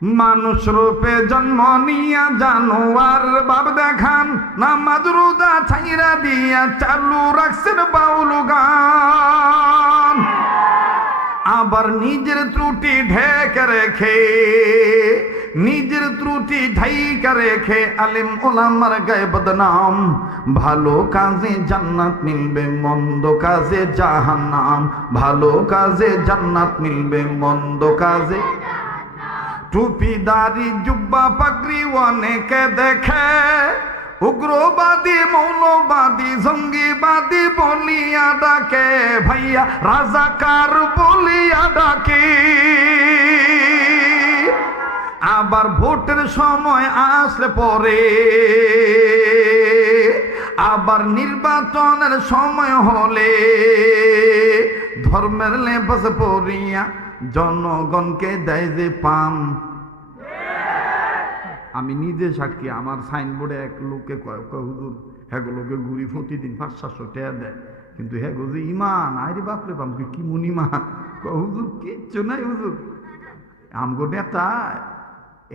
মানুষ রূপে জন্ম নিয়া জানোয়ার বাপ দেখান, নামাজ রোজা ছাইরা দিয়া চালু রাখছেন বাউল গান। আবার নিজের ত্রুটি ঢেকে রেখে, নিজের ত্রুটি ঢাইকা রেখে আলিম ওলামার গায়ে বদনাম। ভালো কাজে জান্নাত মিলবে, মন্দ কাজে জাহান্নাম। ভালো কাজে জান্নাত মিলবে, মন্দ কাজে। টুপিদারি জুব্বা পাগড়ি অনেকে দেখে, উগ্রবাদী মৌলবাদী জঙ্গিবাদী বলিয়া ডাকে, ভাইয়া রাজাকার বলিয়া ডাকে। আবার ভোটের সময় আসলে পরে, আবার নির্বাচনের সময় হলে ধর্মের লেবাস পরিয়া জনগণকে দেয় যে পাম। আমি নিজে সাক্ষী, আমার সাইনবোর্ডে এক লোককে কয় হুজুর হ্যাগুলোকে ঘুরি প্রতিদিন 500-700 টাকা দেয়, কিন্তু হ্যাগো যে ইমান, আরে বাপরে বাপকে কি মুনিমা। হুজুর কিচ্ছু নাই হুজুর, আমগো নেতা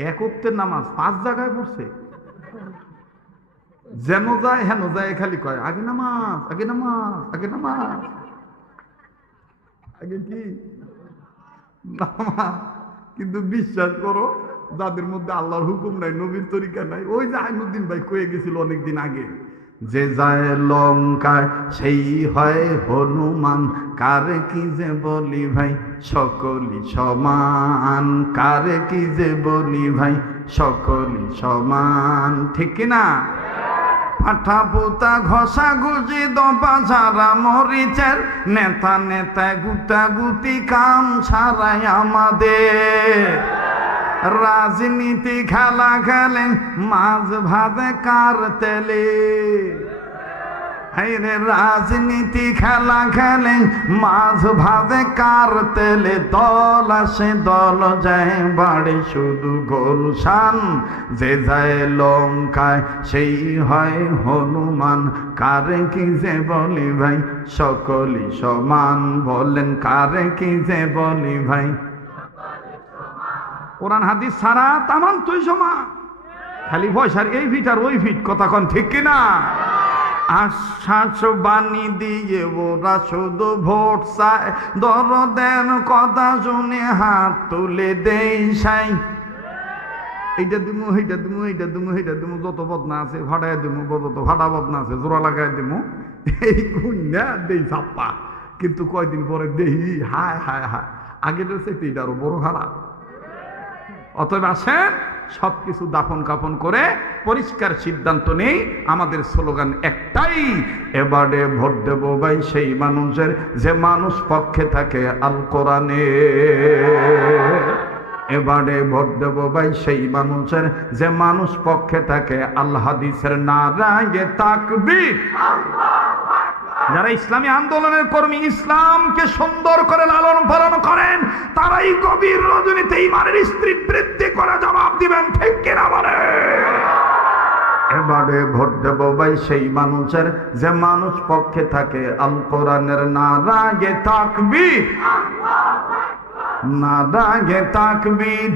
এক ওয়াক্তের নামাজ 5 জায়গায় পড়ছে, যেন যায় হেন যায়, খালি কয় আগে নামাজ, আগে নামাজ, আগে নামাজ, আগে কি নামাজ। কিন্তু বিশ্বাস করো, যাদের মধ্যে আল্লাহর হুকুম নাই, নবীর তরিকা নাই, ওই যে আইনুদ্দিন ভাই কয়ে গেছিল অনেকদিন আগে, যে যায় লঙ্কায় সেই হয় হনুমান। কারে কি যে বলি ভাই সকলি সমান, কারে কি যে বলি ভাই সকলি সমান, ঠিক কিনা? পাঠা পোতা ঘষা গুজি দপা ছাড়া মরিচের, নেতা নেতায় গুতা গুতি কাম ছাড়াই আমাদের। রাজনীতি খেলা খেলে মাছ ভাজে কার তেলে, হাইরে রাজনীতি খেলা খেলে মাছ ভাজে কার তেলে। দল আসে দল যায় বাড়ি শুধু গোলশান, যে যায় লঙ্কায় সেই হয় হনুমান। কারে কি যে বলি ভাই সকলি সমান, বলেন কারে কি যে বলি ভাই। কোরআন হাদিস ছাড়া তামান তুই সমা, খালি পয়সার এই ফিট আর ওই ফিট, কথা কন ঠিক কিনা? আশ্বাস বাণী দিয়ে ওরা শুধু ভোট চায়, দরদের কথা শুনে হাত তুলে দেই সাই। এইটা দিমু, এইটা দিমু, এইটা দিমু, এইটা দিমু, যত বদনা আছে ফাটাই দিমু, যত ফাটা বদনা আছে জোড়া লাগাই দিমু, এই কুন্যা দেই ছাপ্পা। কিন্তু কয়দিন পরে দেই হায় হায় হায়, আগের চাইতে এটা আরো বড় খারাপ। অতএব আসেন সবকিছু দাফন কাফন করে পরিষ্কার সিদ্ধান্ত নেই। আমাদের স্লোগান একটাই, এবারে ভোট দেবো ভাই সেই মানুষের যে মানুষ পক্ষে থাকে আল কোরআনে। এবারে ভোট দেবো ভাই সেই মানুষের যে মানুষ পক্ষে থাকে আল হাদিসের। নারায়ে তাকবীর। যারা ইসলামী আন্দোলনের কর্মী, ইসলামকে সুন্দর করে লালন পালন করেন, তারাই গভীর রজনীতে ইমানের স্ত্রী বৃদ্ধি করে জবাব দিবেন, ঠিক কিনা বলে? এবারে ভোট দেবো ভাই সেই মানুষের যে মানুষ পক্ষে থাকে আল কোরআনের। নারায়ে তাকবীর, নারায়ে তাকবীর।